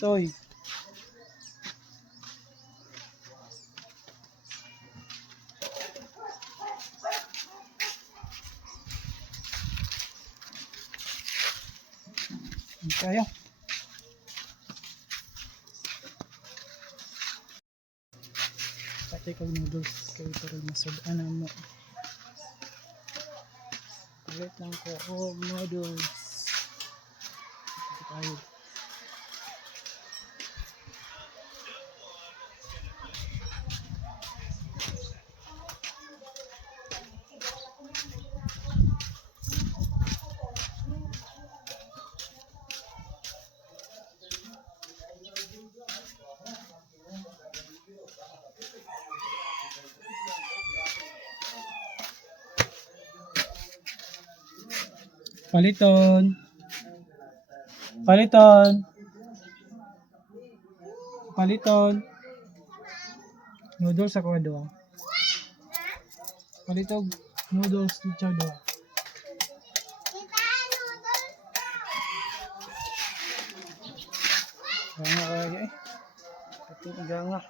Toy. Kaya. Pati kong noodles kayo pero masud-an mo. Palit lang ko og noodles. Ito tayo. Paliton. Paliton. Paliton. Noodles ako doa. Palitog noodles dito doa. Ganga kaya eh. Ito ganga.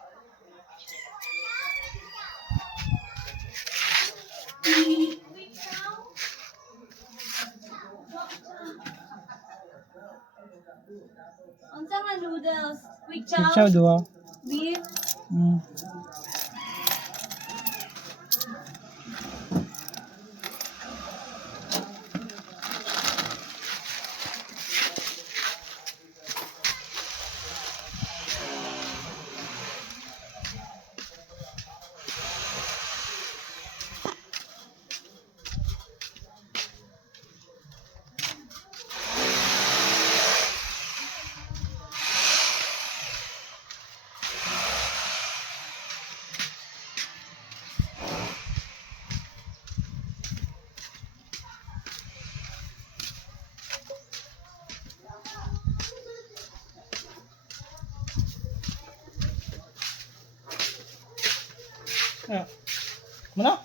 Unsa nga noodles? Quick Quick chow? chow doa. Beef? Ah. Mana?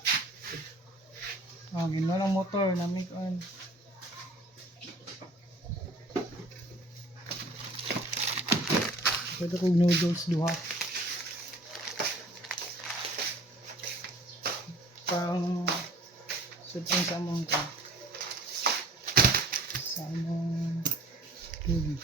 Ah, ginawa ng motor na make on. Ito kong noodles duha. Pang sudsan sa among ka. Sa among tubig.